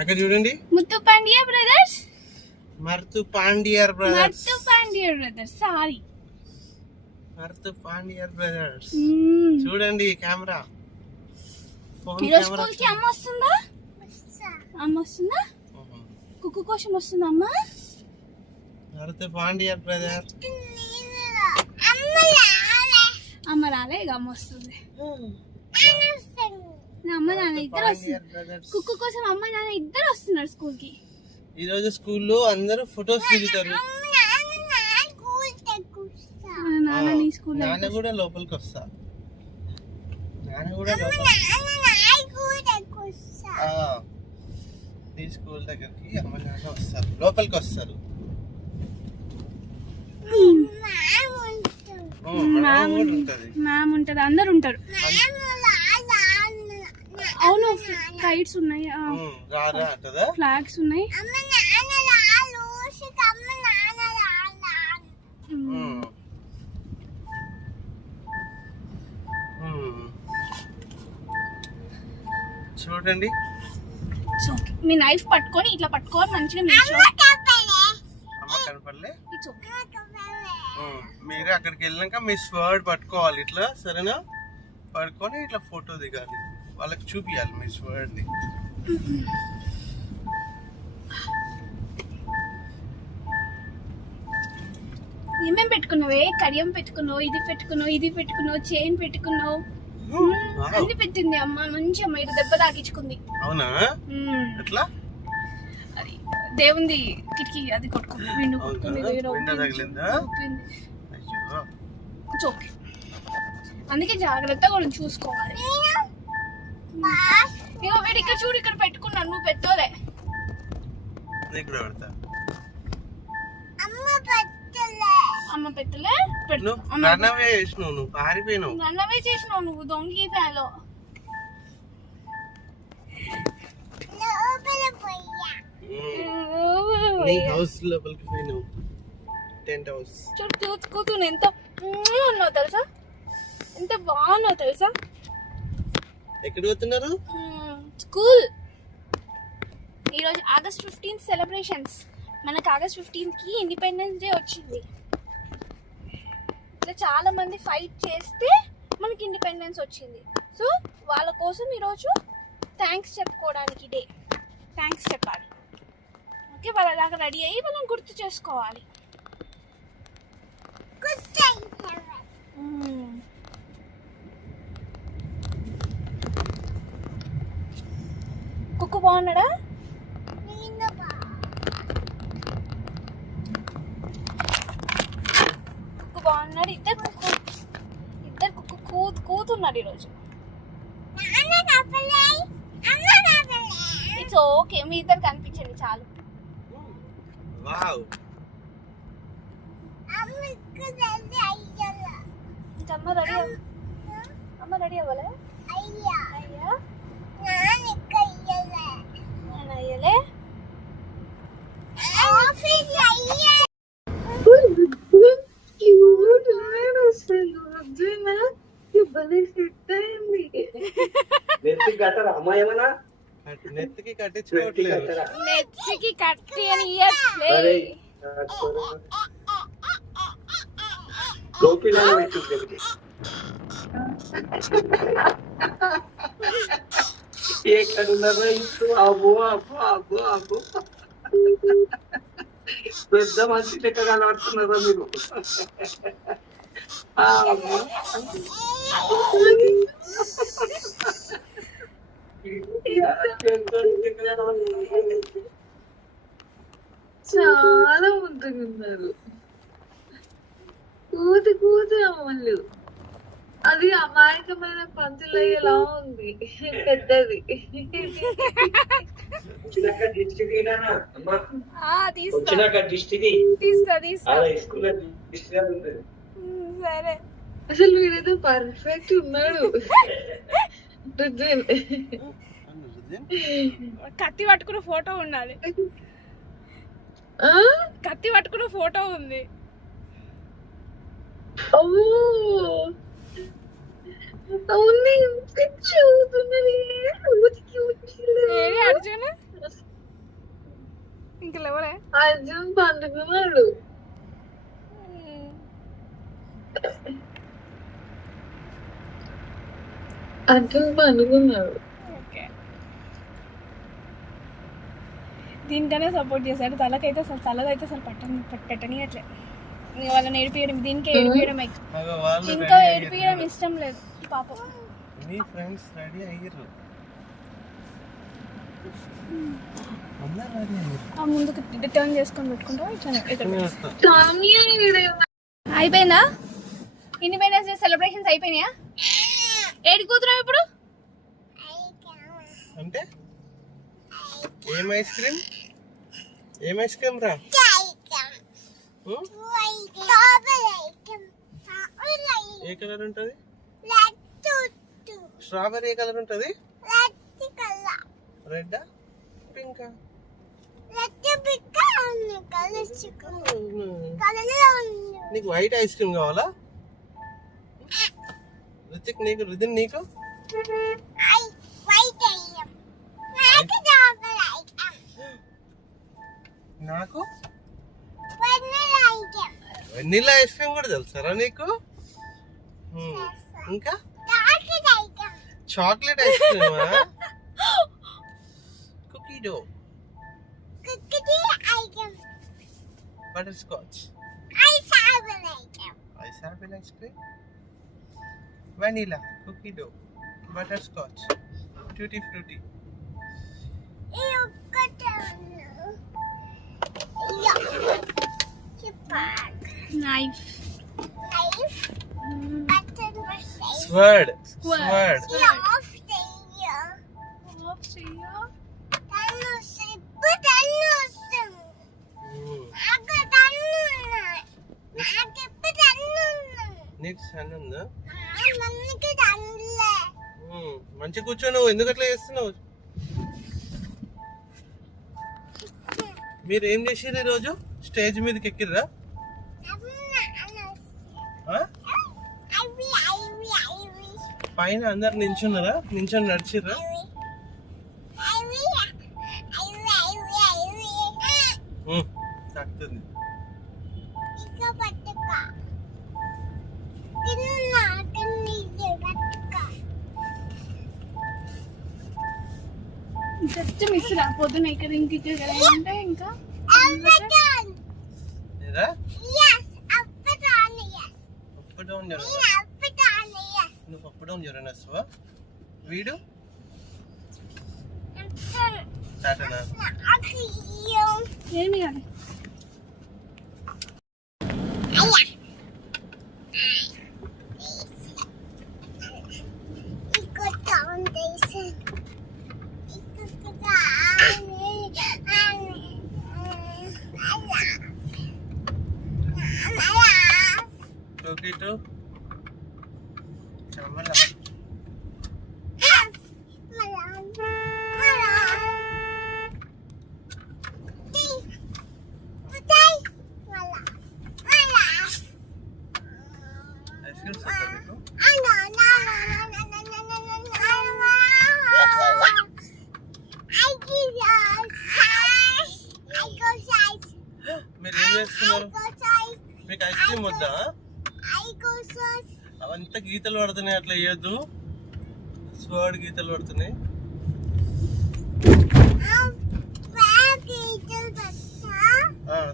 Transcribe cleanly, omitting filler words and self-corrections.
అక్కడ చూడండి, Muthu Pandya brothers, మర్తు పాండియర్ brothers, మత్తు పాండ్యా బ్రదర్స్, సారీ మర్తు పాండియర్ బ్రదర్స్. చూడండి కెమెరా, ఫోన్ ఈరోజు కెమెరా. స్కూల్ కి అమ్మ వస్తుందా? అమ్మ వస్తుందా? కుక్కు కోసం వస్తుందా అమ్మ? మర్తు పాండియర్ బ్రదర్. అమ్మ రాలే, ఇక అమ్మ వస్తుంది. అమ్మ నాన్న ఇద్దరు వస్తున్నారు కుక్కు కోసం. అమ్మ నాన్న ఇద్దరు వస్తున్నారు స్కూల్ కి. ఈ రోజు స్కూల్లో అందరూ ఫొటోస్ దిగుతారు. నాన్న నీ స్కూల్ నాన్న కూడా లోపలికి వస్తా, నాన్న కూడా నీ స్కూల్ దగ్గరికి అమ్మ నాన్న వస్తారు, లోపలికి వస్తారు. మ్యామ్ ఉంటది, అందరు ఉంటారు. అవును, కైట్స్ ఉన్నాయి, ఫ్లాగ్స్ ఉన్నాయి. చూడండి, మీ నైఫ్ పట్టుకొని ఇట్లా పట్టుకొని మంచిగా అమ్మ కనపడలే. మీరు అక్కడికి వెళ్ళాక మీ స్వర్డ్ పట్టుకోవాలి ఇట్లా, సరేనా? పట్టుకొని ఇట్లా ఫోటో దిగాలి, వాళ్ళకి చూపియాలి మీ స్వర్డ్ ని. ఏమేం పెట్టుకున్నావే? కడియం పెట్టుకున్నావు, ఇది పెట్టుకున్నావు, ఇది పెట్టుకున్నావు, చైన్ పెట్టుకున్నావు, అన్ని పెట్టింది అమ్మ. మంచి అమ్మ, ఇటు దెబ్బ తాకించుకుంది. అవునా? ఎట్లా? అది దేవుంది కిటికీ అది కొట్టుకుంది, విండు కొట్టుకుంది. ఓకే, అందుకే జాగ్రత్తగా కూడా చూసుకోవాలి. ఇగో వీడు ఇక్కడ చూడు, ఇక్కడ పెట్టుకున్నాను, నువ్వు పెట్టోలే. అమ్మ పెట్టలే, రన్నవే చేసినావు నువ్వు, పారిపోయినావు. రన్నవే చేసినావు నువ్వు, దొంగి ఫ్యాలో. హౌస్ లోపలికి పోయినావు, టెంట్ హౌస్. చూడు చూసుకుంటూ ఎంత ఉన్నావు తెలుసా, ఎంత బాగున్నావు తెలుసా. ఎక్కడ పోతున్నారు? స్కూల్. ఈరోజు ఆగస్ట్ 15th సెలబ్రేషన్స్. మనకు ఆగస్ట్ 15th కి ఇండిపెండెన్స్ డే వచ్చింది. ఇట్లా చాలా మంది ఫైట్ చేస్తే మనకి ఇండిపెండెన్స్ వచ్చింది. సో వాళ్ళ కోసం ఈరోజు థ్యాంక్స్ చెప్పుకోవడానికి డే. థ్యాంక్స్ చెప్పాలి. ఓకే, వాళ్ళలాగా రెడీ అయ్యి మనం గుర్తు చేసుకోవాలి. కుక్కు బాగున్నాడా? కుక్కు బాగున్నాడు. ఇద్దరు కుక్కు కూతున్నాడు ఈరోజు. ఇట్స్ ఓకే, మీ ఇద్దరు కనిపించండి చాలు. అమ్మ రెడీ అవ్వలే? అయ్యా అయ్యలే. నెత్తికి కట్టించుకోవట్లేదు. నెత్తికి కట్టి అని ఇయ్యట్లే. ఎక్కడున్నారో ఇప్పుడు? అబ్బో అబ్బో అబ్బో అబ్బో, పెద్ద మనిషి లెక్క కనబడుతున్నారా మీరు? చాలా ముద్దగా ఉన్నారు. కూతు అమ్మలు. అది అమాయకమైన పంతులయ్యేలా ఉంది, పెద్దది. సరే, అసలు వీడేదో పర్ఫెక్ట్ ఉన్నాడు. కత్తి పట్టుకున్న ఫోటో ఉండాలి. కత్తి పట్టుకున్న ఫోటో ఉంది. అవును, అర్జున్ పడుకున్నాడు. అటు పడుకున్నాడు. ఓకే, దీనికనే సపోర్ట్ చేశాడు. తలకైతే అసలు తలదైతే అసలు పెట్టనియట్లే. ఇంకా వాళ్ళని ఏడిపియడం, దీనికే ఏడిపియడం అగో వాళ్ళు ఇంకా రెడీ ఏడిపియడం ఇష్టం లేదు పాపం. మీ ఫ్రెండ్స్ రెడీ అయ్యారు, అందరూ రెడీ అయ్యారు. ఆ ముందుకు టర్న్ చేసుకొని పెట్టుకుంటాం ఇట్లా ఇక్కడ నేను వస్తా. స్వామి అయిపోయిందా? ఇండిపెండెన్స్ డే సెలబ్రేషన్స్ అయిపోయినాయా? ఏడు కూతురావు ఇప్పుడు? అంటే ఏం ఐస్ క్రీమ్? ఏం ఐస్ క్రీమ్ రా? ఉం? ఏ కలర్ ఉంటది? స్ట్రాబెరీ ఏ కలర్ ఉంటది? రెడ్ పింకా? నీకు వైట్ ఐస్ క్రీమ్ కావాలా? రితిక్ నీకు, రిదిన్ నీకు? నాకు వెన్నీలా ఐస్ క్రీమ్ కూడా తెలుసారా నీకు? ఇంకా చాక్లెట్ ఐస్ క్రీమా? Cookie dough, butterscotch, ice apple ice cream, vanilla, cookie dough, butterscotch, tutti frutti. Knife, sword, Sword. Sword. నీకు సన్ ఉందా? మంచి కూర్చో, నువ్వు ఎందుకు అట్లా చేస్తున్నావు? మీరు ఏం చేసారు ఈరోజు? స్టేజ్ మీదకి ఎక్కిర్రా? ఆ? పైన అందరు నించున్నారా? నించొని నడిచిర్రా? తాకుతుంది. జస్ట్ మిస్ రా, పొద్దున ఇక్కడ ఇంక ఇక్కడ అంటే ఇంకా లేదా? అప్ డౌన్ జరగ, నువ్వు అప్ డౌన్ జరగనస్తావా? వీడు టాటనా? ఏమి కాదు. టోకీటు చమల ఐస్ క్రీమ్ వస్తుందా మీకు? మీరు ఏం చేస్తున్నారు? మీకు ఐస్ క్రీమ్ వద్దా? అవంతా గీతలు పడుతున్నాయి, అట్లా వేయద్దు. స్వర్డ్ గీతలు పడుతున్నాయి.